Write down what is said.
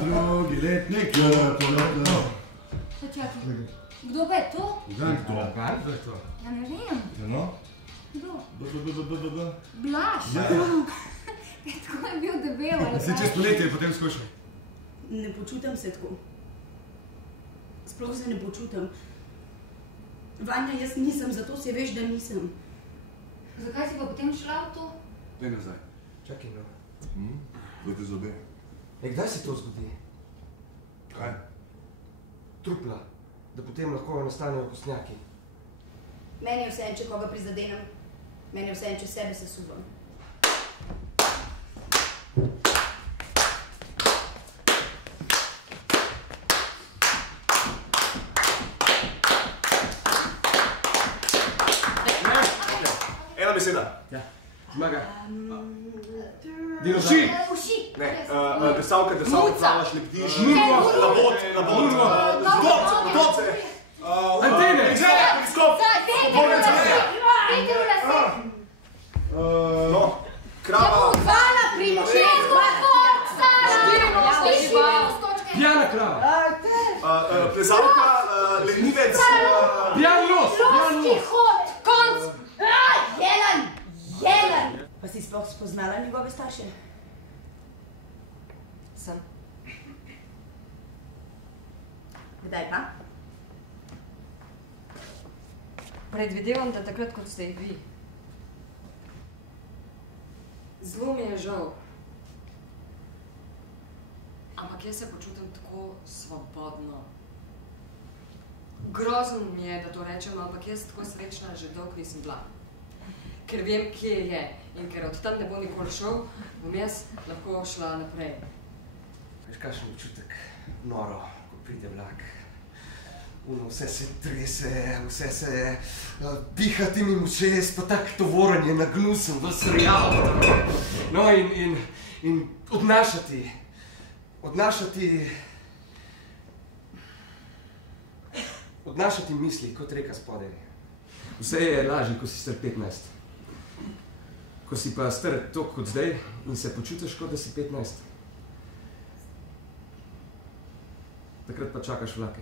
drugi letnik. Kdo pa je to? Kdo je to? Kdo je to? Ja, ne vem. No? Kdo? Blaž. Blaž. Tako je bil debel. Si čez poletje potem skušal? Ne počutim se tako. Sploh se ne počutim. Vanja, jaz nisem, zato se veš, da nisem. Zakaj si pa potem šla v to? Daj nazaj. Čakaj, no. Kdo te zobe? Kdaj se to zgodi? Kaj? Trupla, da potem lahko nastanejo kostnjaki. Meni je vseeno, če koga prizadenem. Meni je vseeno, če sebe sesuvam. Ena beseda. Ja. Zmaga. Uši! Uši! Ne, drsalka, plavaš, lebdiš. Labod. Doce. Antene! Periskop. Peter v lase! No, krava. Hvala, Primož! Pijana krava! Plezalka, lenivec. Pijan los! Lovski hod! Konc! Jelen! Jelen! Pa si sploh spoznala njegove starše? Sem. Kdaj pa? Predvidevam, da takrat, kot ste jih vi. Zelo mi je žal. Ampak jaz se počutim tako svobodno. Grozno mi je, da to rečem, ampak jaz tako srečna že dolgo nisem bila. Ker vem, kje je in ker od tam ne bo nikoli šel, bom jaz lahko šla naprej. Veš, kakšen občutek? Noro, ko pride vlak. Vse se trese, vse se piha ti mimo čez, pa tak tovoren je nagnusen, ves rjav. No in odnašati misli, kot reka spodaj. Vse je lažje, ko si star 15. Ko si pa star toliko kot zdaj in se počutiš, kot da si 15. Takrat pa čakaš vlake.